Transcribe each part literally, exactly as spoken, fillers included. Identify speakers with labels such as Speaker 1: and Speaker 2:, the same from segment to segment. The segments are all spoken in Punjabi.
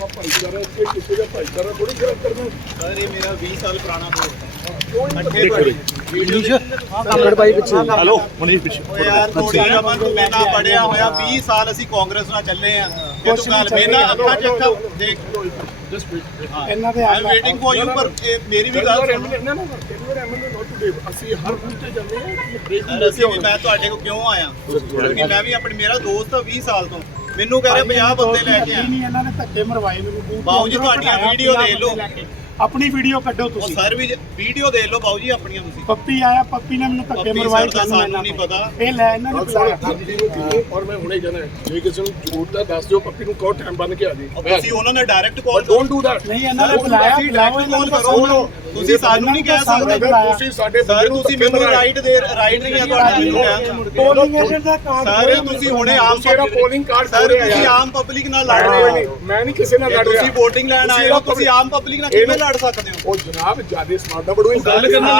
Speaker 1: ਆਪਾਂ ਭਾਈਚਾਰਾ ਇੱਥੇ ਕਿਸੇ ਦਾ ਭਾਈਚਾਰਾ ਥੋੜੀ ਖਰਾਬ ਕਰਨਾ।
Speaker 2: ਸਰ ਇਹ ਮੇਰਾ ਵੀਹ ਸਾਲ ਪੁਰਾਣਾ ਦੋਸਤ ਹੈ।
Speaker 1: ਕਿਉਂ ਨਹੀਂ
Speaker 2: ਅੱਠੇ ਭਾਈ
Speaker 3: ਮਨੀਸ਼ ਕਾਮੜ ਭਾਈ ਪਿੱਛੇ
Speaker 1: ਹਲੋ ਮਨੀਸ਼ ਪਿੱਛੇ
Speaker 2: ਓ ਯਾਰ ਥੋੜੀ ਰਮਨ ਤੂੰ ਮੈਨਾਂ ਪੜਿਆ ਹੋਇਆ ਵੀਹ ਸਾਲ ਅਸੀਂ ਕਾਂਗਰਸ ਨਾਲ ਚੱਲੇ ਆ ਇਹ ਤੂੰ ਗੱਲ ਮੈਨਾਂ ਅੱਖਾਂ ਚ ਅੱਖਾਂ ਦੇਖ
Speaker 3: ਇਹਨਾਂ ਦੇ
Speaker 2: I am waiting for you ਪਰ ਇਹ ਮੇਰੀ ਵੀ ਗੱਲ ਸੁਣ
Speaker 1: ਨਾ ਨਾ ਕੈਨਵਰ ਐਮਐਲਏ ਨੋਟ ਟੂਡੇ ਅਸੀਂ ਹਰ ਬੂਥ ਤੇ ਜਾਂਦੇ ਹਾਂ
Speaker 2: ਸਰ ਅਸੀਂ ਵੀ ਮੈਂ ਤੁਹਾਡੇ ਕੋਲ ਕਿਉਂ ਆਇਆ ਕਿਉਂਕਿ ਮੈਂ ਵੀ ਆਪਣੀ ਮੇਰਾ ਦੋਸਤ ਆ ਵੀਹ ਸਾਲ ਤੋਂ ਮੈਨੂੰ ਕਹਿ ਰਿਹਾ ਪੰਜਾਹ ਬੰਦੇ ਲੈ ਕੇ ਆ
Speaker 3: ਨਹੀਂ ਇਹਨਾਂ ਨੇ ਧੱਕੇ ਮਰਵਾਏ ਮੈਨੂੰ
Speaker 2: ਬਾਊ ਜੀ ਤੁਹਾਡੀਆਂ ਵੀਡੀਓ ਦੇਖ ਲਓ
Speaker 3: ਆਪਣੀ ਵੀਡੀਓ ਕੱਢੋ
Speaker 2: ਉਹ
Speaker 3: ਤੁਸੀਂ
Speaker 2: ਸਰ ਵੀ ਵੀਡੀਓ ਦੇਖ ਲਓ ਬਾਊ ਜੀ ਆਪਣੀਆਂ ਤੁਸੀਂ
Speaker 3: ਪੱਪੀ ਆਇਆ ਪੱਪੀ ਨੇ ਮੈਨੂੰ ਧੱਕੇ
Speaker 2: ਪੱਪੀ
Speaker 3: ਮਰਵਾਏ
Speaker 2: ਸਰ ਦਾ ਸਾਨੂੰ ਨਹੀਂ ਪਤਾ
Speaker 3: ਇਹ ਲੈ ਇਹਨਾਂ ਨੇ ਬੁਲਾਇਆ
Speaker 1: ਔਰ ਮੈਂ ਹੁਣੇ ਜਾਣਾ ਜੇ ਕਿਸੇ ਨੂੰ ਝੂਠ ਦਾ ਦੱਸ ਦਿਓ ਪੱਪੀ ਨੂੰ ਕਹੋ ਟਾਈਮ ਬੰਨ ਕੇ ਆ ਜੀ
Speaker 2: ਤੁਸੀਂ ਉਹਨਾਂ ਨੇ direct call
Speaker 1: don't do that
Speaker 3: ਨਹੀਂ ਇਹਨਾਂ ਨੇ ਬੁਲਾਇਆ ਬੁਲਾਓ ਇਹਨਾਂ ਨੂੰ
Speaker 2: ਕਰੋ ਤੁਸੀਂ ਸਾਨੂੰ ਨਹੀਂ ਕਹਿ ਸਕਦੇ
Speaker 1: ਤੁਸੀਂ ਸਾਡੇ
Speaker 2: ਸਰ ਤੁਸੀਂ ਮੈਨੂੰ ਰਾਈਟ ਦੇ ਰਾਈਟ ਨਹੀਂ ਆ ਤੁਹਾਡਾ ਮੈਨੂੰ ਕਹਿਣ
Speaker 3: ਪੋਲਿੰਗ ਏਜੰਟ ਦਾ ਕਾਰਡ
Speaker 2: ਸਰ ਤੁਸੀਂ ਹੁਣੇ ਆਮ
Speaker 1: ਮੇਰਾ ਪੋਲਿੰਗ ਕਾਰਡ
Speaker 2: ਸਰ ਤੁਸੀਂ ਆਮ ਪਬਲਿਕ ਨਾਲ ਲੜ ਰਹੇ ਹੋ
Speaker 1: ਮੈਂ ਨਹੀਂ ਕਿਸੇ ਨਾਲ ਲੜ ਰਿਹਾ
Speaker 2: ਤੁਸੀਂ VOTING ਲੈਣ ਆਏ ਹੋ ਤੁਸੀਂ ਆਮ ਪਬਲਿਕ ਨਾਲ ਕਿਵੇਂ ਲੜ ਸਕਦੇ ਹੋ
Speaker 1: ਉਹ ਜਨਾਬ ਜਿਆਦਾ ਸਮਾਰਟ ਦਾ ਬੜੂਈ ਗੱਲ
Speaker 2: ਕਰਨਾ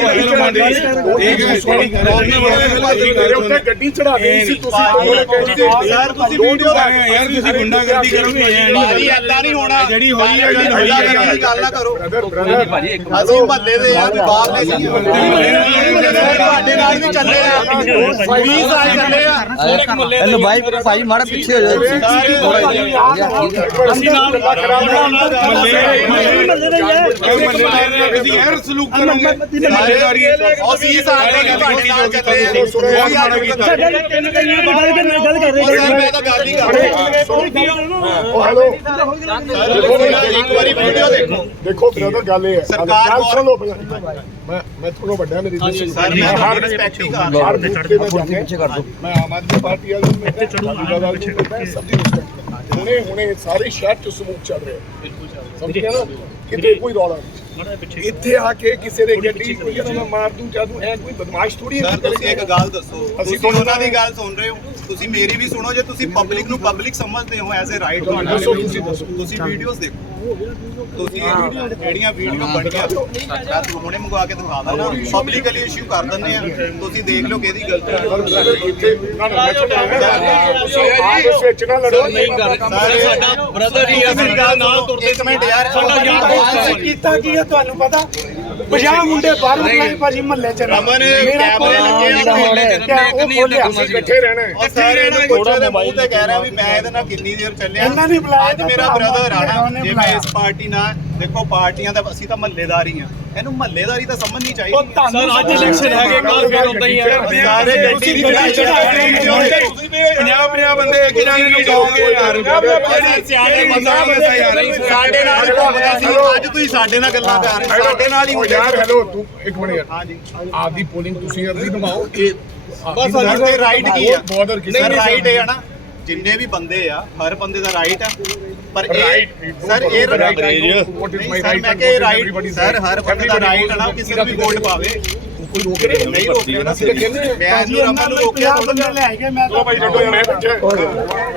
Speaker 1: ਉੱਤੇ ਗੱਡੀ ਚੜਾ ਦੇ ਸੀ ਤੁਸੀਂ
Speaker 2: ਸਰ ਤੁਸੀਂ ਵੀਡੀਓ
Speaker 4: ਯਾਰ ਤੁਸੀਂ ਗੁੰਡਾਗਰਦੀ ਕਰੋਗੇ
Speaker 2: ਭਾਜੀ ਏਦਾਂ ਨਹੀਂ ਹੋਣਾ
Speaker 4: ਜਿਹੜੀ ਹੋਈ ਹੈ ਗੱਲ ਹੋਈ ਹੈ
Speaker 2: ਗੱਲ ਨਾ ਕਰੋ
Speaker 1: ਬ੍ਰਦਰ ਭਾਜੀ
Speaker 2: ਅਸੀਂ ਮਹੱਲੇ ਦੇ ਆ ਬਾਹਰ ਦੇ ਸੀ ਤੁਹਾਡੇ ਨਾਲ ਵੀ ਚੱਲੇ ਆ ਵੀਹ ਸਾਲ ਚੱਲੇ ਆ
Speaker 5: हेलो भाई भाई मारा पीछे हो जाओ
Speaker 3: ਅਸੀਂ ਨਾਲ
Speaker 4: ਤੁਸੀਂ ਯਾਰ ਸਲੂਕ ਕਰੋਗੇ ਜ਼ਿੰਮੇਵਾਰੀ
Speaker 2: ਉਹ ਵੀਹ ਸਾਲ ਦੇ ਤੁਹਾਡੇ ਨਾਲ ਚੱਲੇ ਆ ਕੋਈ ਆਪ ਨਹੀਂ ਕੀਤਾ
Speaker 3: ਗੱਲ ਕਰ
Speaker 2: ਉਹ ਸਰ ਮੈਂ ਤਾਂ ਗੱਲ ਹੀ ਕਰ ਰਿਹਾ
Speaker 1: ਉਹ ਹੈਲੋ
Speaker 2: ਇੱਕ ਵਾਰੀ ਵੀਡੀਓ ਦੇਖੋ
Speaker 1: ਦੇਖੋ ਬ੍ਰਦਰ ਗੱਲ ਇਹ ਹੈ
Speaker 2: ਸਰਕਾਰ
Speaker 1: ਗੱਲ
Speaker 2: ਕੋਲ-
Speaker 1: ਸੁਣ ਲਓ ਪਹਿਲਾਂ ਮੈਂ ਮੈਂ ਤੁਹਾਨੂੰ ਵੱਡਾ ਮੇਰੀ ਇੱਜ਼ਤ
Speaker 2: ਸਰ ਮੈਂ ਤਾਂ ਰਿਸਪੈਕਟ ਹੀ ਕਰ ਰਿਹਾ
Speaker 1: ਹਰ ਬੂਥ ਤੇ ਮੈਂ ਜਾਂਦਾ ਪਿੱਛੇ ਕਰ ਦੋ ਮੈਂ ਆਮ ਆਦਮੀ ਪਾਰਟੀ ਵਾਲੇ ਨੂੰ ਇੱਥੇ ਚੜੂਗਾ ਪਿੱਛੇ ਸਭ ਦੀ ਰਿਸਪੈਕਟ ਹੁਣੇ ਹੁਣੇ ਸਾਰੇ ਸ਼ਹਿਰ ਚ ਸਮੂਹ ਚੱਲ ਰਿਹਾ ਬਿਲਕੁਲ ਸਮਝ ਗਿਆ ਨਾ ਕਿਤੇ ਕੋਈ ਰੌਲਾ ਨਹੀਂ ਇੱਥੇ ਆ ਕੇ ਕਿਸੇ ਦੇ ਗੱਡੀ ਕੋਈ ਕਹਿੰਦਾ ਮੈਂ ਮਾਰ ਦੂੰ ਜਾਂ ਦੂੰ ਐ ਕੋਈ ਬਦਮਾਸ਼ ਥੋੜੀ
Speaker 2: ਸਰ ਤੁਸੀਂ ਇੱਕ ਗੱਲ ਦੱਸੋ ਅਸੀਂ ਉਹਨਾਂ ਦੀ ਗੱਲ ਸੁਣ ਰਹੇ ਹੋ ਤੁਸੀਂ ਮੇਰੀ ਵੀ ਸੁਣੋ ਜੇ ਤੁਸੀਂ ਪਬਲਿਕ ਨੂੰ ਪਬਲਿਕ ਸਮਝਦੇ ਹੋ ਐਜ਼ ਅ ਰਾਈਟ ਤੁਹਾਡਾ
Speaker 1: ਦੱਸੋ ਤੁਸੀਂ ਦੱਸੋ
Speaker 2: ਤੁਸੀਂ ਵੀਡੀਓਜ਼ ਦੇਖੋ ਤੁਸੀਂ ਜਿਹੜੀਆਂ ਵੀਡੀਓ ਬਣੀਆਂ ਮੈਂ ਹੁਣੇ ਮੰਗਵਾ ਕੇ ਦਿਖਾ ਦਾਂ ਨਾ ਪਬਲਿਕਲੀ ਇਸ਼ੂ ਕਰ ਦਿੰਦੇ ਆ ਤੁਸੀਂ ਦੇਖ ਲਓ ਕਿਹਦੀ ਗਲਤੀ ਹੈ
Speaker 1: ਇੱਥੇ ਨਾ ਨਾ ਮੈਂ ਤੁਹਾਡਾ ਤੁਸੀਂ ਆਪਸ ਵਿੱਚ ਨਾ ਲੜੋ
Speaker 2: ਨਹੀਂ ਕਰ ਸਾਡਾ ਬ੍ਰਦਰ ਹੀ ਆ ਮੇਰੀ ਗੱਲ ਨਾਲ ਤੁਰਦੇ ਇੱਕ ਮਿੰਟ ਯਾਰ ਸਾਡਾ ਯਾਰ ਦੋਸਤ
Speaker 3: ਕੀਤਾ ਕੀ ਹੈ ਤੁਹਾਨੂੰ ਪਤਾ ਪੰਜਾਹ ਮੁੰਡੇ ਬਾਹਰ ਬੁਲਾਏ ਭਾਜੀ ਮਹੱਲੇ ਚ
Speaker 2: ਰਮਨ ਕੈਮਰੇ ਲੱਗੇ ਆ
Speaker 1: ਅਸੀਂ ਇਕੱਠੇ ਰਹਿਣਾ ਹੈ
Speaker 2: ਉਹ ਸਾਰੇ ਨੂੰ ਪੁੱਛੋ ਦੇ ਮੂੰਹ ਤੇ ਕਹਿ ਰਿਹਾ ਵੀ ਮੈਂ ਇਹਦੇ ਨਾਲ ਕਿੰਨੀ ਦੇਰ ਚੱਲਿਆ
Speaker 3: ਇਹਨਾਂ ਨੇ ਬੁਲਾਇਆ
Speaker 2: ਅੱਜ ਮੇਰਾ ਬ੍ਰਦਰ ਆ ਨਾ ਜੇ ਮੈਂ ਇਸ ਪਾਰਟੀ ਨਾਲ ਦੇਖੋ ਪਾਰਟੀਆਂ ਦਾ ਅਸੀਂ ਤਾਂ ਮਹੱਲੇਦਾਰ ਹੀ ਆ ਇਹਨੂੰ ਮਹੱਲੇਦਾਰੀ ਤਾਂ ਸਮਝਣੀ ਚਾਹੀਦੀ
Speaker 3: ਸਰ ਅੱਜ ਇਲੈਕਸ਼ਨ ਹੈਗੇ ਕੱਲ ਫੇਰ ਹੁੰਦਾ ਹੀ ਹੈ
Speaker 2: ਸਾਰੇ ਗੱਡੀ ਦੀ
Speaker 4: ਪੰਜਾਹ ਪੰਜਾਹ ਬੰਦੇ ਇੱਕ ਜਾਣੇ ਨੂੰ ਕਹੋਗੇ ਯਾਰ
Speaker 2: ਸਿਆਣੇ ਬੰਦਾ ਯਾਰ ਸਾਡੇ ਨਾਲ ਘੁੰਮਦਾ ਸੀ ਅੱਜ ਤੁਸੀਂ ਸਾਡੇ ਨਾਲ ਗੱਲਾਂ ਕਰ ਰਹੇ ਸਾਡੇ ਨਾਲ ਹੀ
Speaker 1: ਉਹ ਯਾਰ ਹੈਲੋ ਤੂੰ ਇੱਕ ਮਿੰਟ ਯਾਰ
Speaker 2: ਹਾਂਜੀ
Speaker 1: ਆਪਦੀ ਪੋਲਿੰਗ ਤੁਸੀਂ ਅਰਲੀ ਨਿਭਾਓ ਇਹ
Speaker 2: ਬਸ ਸਾਡੇ ਰਾਈਟ ਕੀ ਆ
Speaker 1: ਬਾਰਡਰ ਕਿਸੇ
Speaker 2: ਸਰ ਰਾਈਟ ਹੈ ਨਾ ਜਿੰਨੇ ਵੀ ਬੰਦੇ ਆ ਹਰ ਬੰਦੇ ਦਾ ਰਾਈਟ ਆ ਪਰ ਇਹ ਸਰ ਇਹ ਰਾਈਟ ਸਰ ਮੈਂ ਕਿ ਰਾਈਟ ਸਰ ਹਰ ਬੰਦੇ ਦਾ ਰਾਈਟ ਆ ਨਾ ਕਿਸੇ ਨੂੰ ਵੀ ਵੋਟ ਪਾਵੇ
Speaker 1: ਕੋਈ ਰੋਕ ਰਿਹਾ
Speaker 2: ਨਹੀਂ ਰੋਕ ਰਿਹਾ ਨਾ
Speaker 1: ਅਸੀਂ ਤਾਂ ਕਹਿੰਦੇ
Speaker 2: ਮੈਂ ਨੂੰ ਰਮਨ ਨੂੰ ਰੋਕਿਆ
Speaker 3: ਬੰਦੇ ਲੈ ਕੇ ਮੈਂ
Speaker 1: ਭਾਈ ਮੈਂ ਪਿੱਛੇ